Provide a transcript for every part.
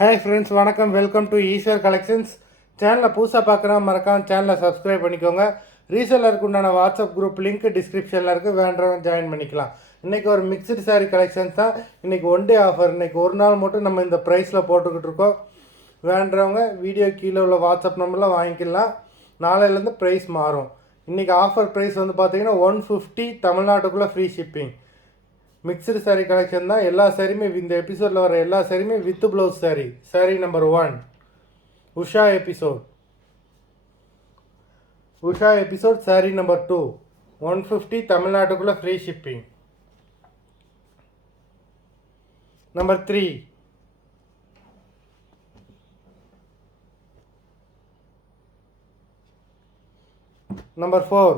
Hi friends, வணக்கம். Welcome to Eswar collections. சேனலை புதுசாக பார்க்குறோம், மறக்காம சேனலை சப்ஸ்கிரைப் பண்ணிக்கோங்க. ரீசெல்லருக்கு உண்டான வாட்ஸ்அப் குரூப் லிங்க் டிஸ்கிரிப்ஷனில் இருக்குது, வேண்டவங்க ஜாயின் பண்ணிக்கலாம். இன்றைக்கி ஒரு மிக்சடு சாரீ கலெக்ஷன்ஸ் தான். இன்றைக்கி ஒன் டே ஆஃபர். இன்றைக்கி ஒரு நாள் மட்டும் நம்ம இந்த ப்ரைஸில் போட்டுக்கிட்டு இருக்கோம். வேண்டவங்க வீடியோ கீழே உள்ள வாட்ஸ்அப் நம்பரில் வாங்கிக்கலாம். நாளையிலேருந்து ப்ரைஸ் மாறும். இன்றைக்கி ஆஃபர் ப்ரைஸ் வந்து பார்த்தீங்கன்னா 150, தமிழ்நாட்டுக்குள்ளே free shipping. Mixed sari collection தான். எல்லா சாரியுமே இந்த எபிசோடில் வர எல்லா சாரியுமே with blouse sari. Sari number 1 Usha episode. Usha episode sari number 2 150, தமிழ்நாட்டுக்குள்ளே free shipping. Number 3 number 4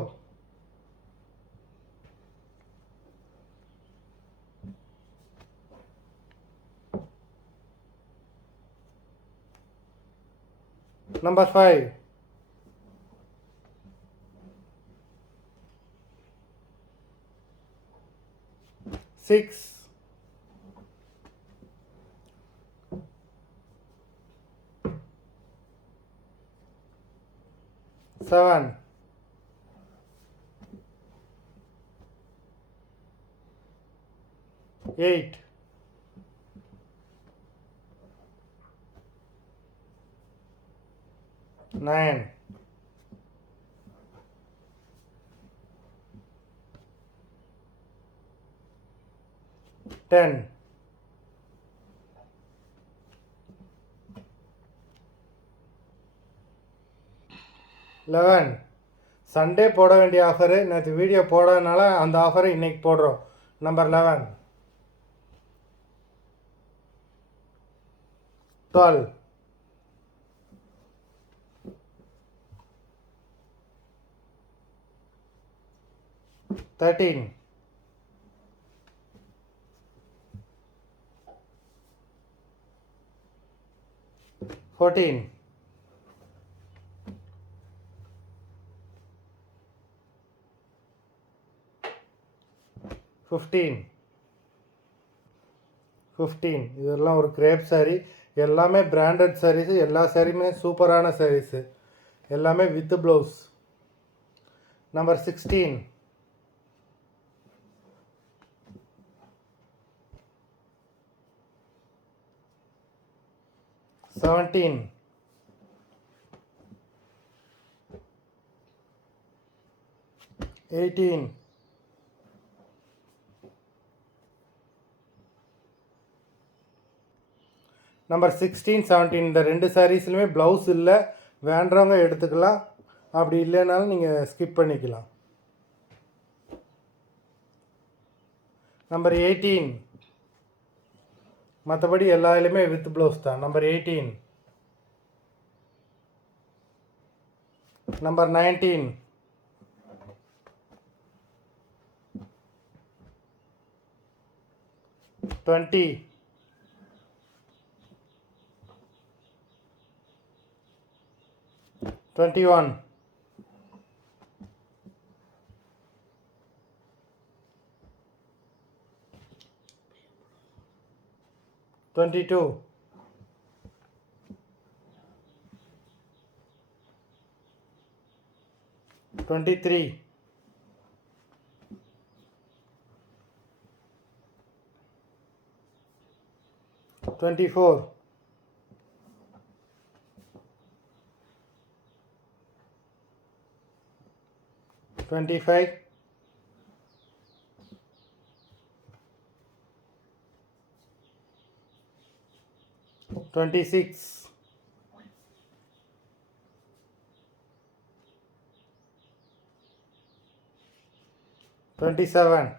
Number 5 6 7 8 9 10 11. Sunday போட வேண்டிய ஆஃபரு நேற்று வீடியோ போடாதனால அந்த ஆஃபரை இன்றைக்கி போடுறோம். நம்பர் 11 12 13 14 15 இதெல்லாம் ஒரு கிரேப் சாரீ. எல்லாமே பிராண்டட் சாரீஸு. எல்லா சாரியுமே சூப்பரான சாரீஸு. எல்லாமே வித் ப்ளவுஸ். நம்பர் 16 17 18 நம்பர் 16 17 இந்த ரெண்டு சாரீஸ்லையுமே ப்ளவுஸ் இல்லை. வேண்டவங்க எடுத்துக்கலாம், அப்படி இல்லைனாலும் நீங்கள் ஸ்கிப் பண்ணிக்கலாம். நம்பர் 18 மற்றபடி எல்லாத்துலேயுமே வித் ப்ளவுஸ் தான். நம்பர் 18 நம்பர் 19 20 21 22 23 24 25 26 27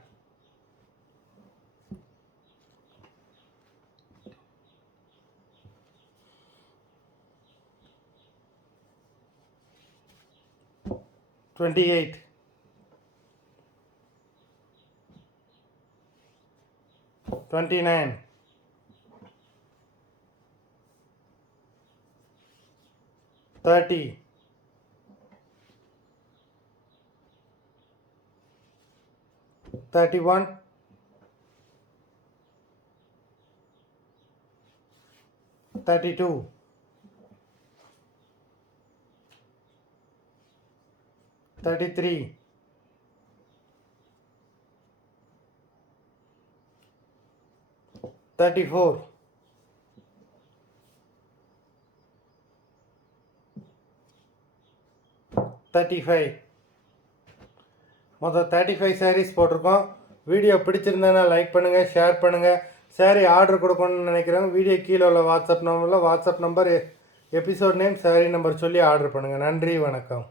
28 29 30 31 32 32, 33, 34, 35. மொத்தம் 35 sarees போட்டிருக்கோம். வீடியோ பிடிச்சிருந்தேன்னா லைக் பண்ணுங்கள், ஷேர் பண்ணுங்கள். saree ஆர்டர் கொடுக்கணும்னு நினைக்கிறவங்க வீடியோ கீழே உள்ள WhatsApp number, episode name, saree number சொல்லி ஆர்டர் பண்ணுங்கள். நன்றி, வணக்கம்.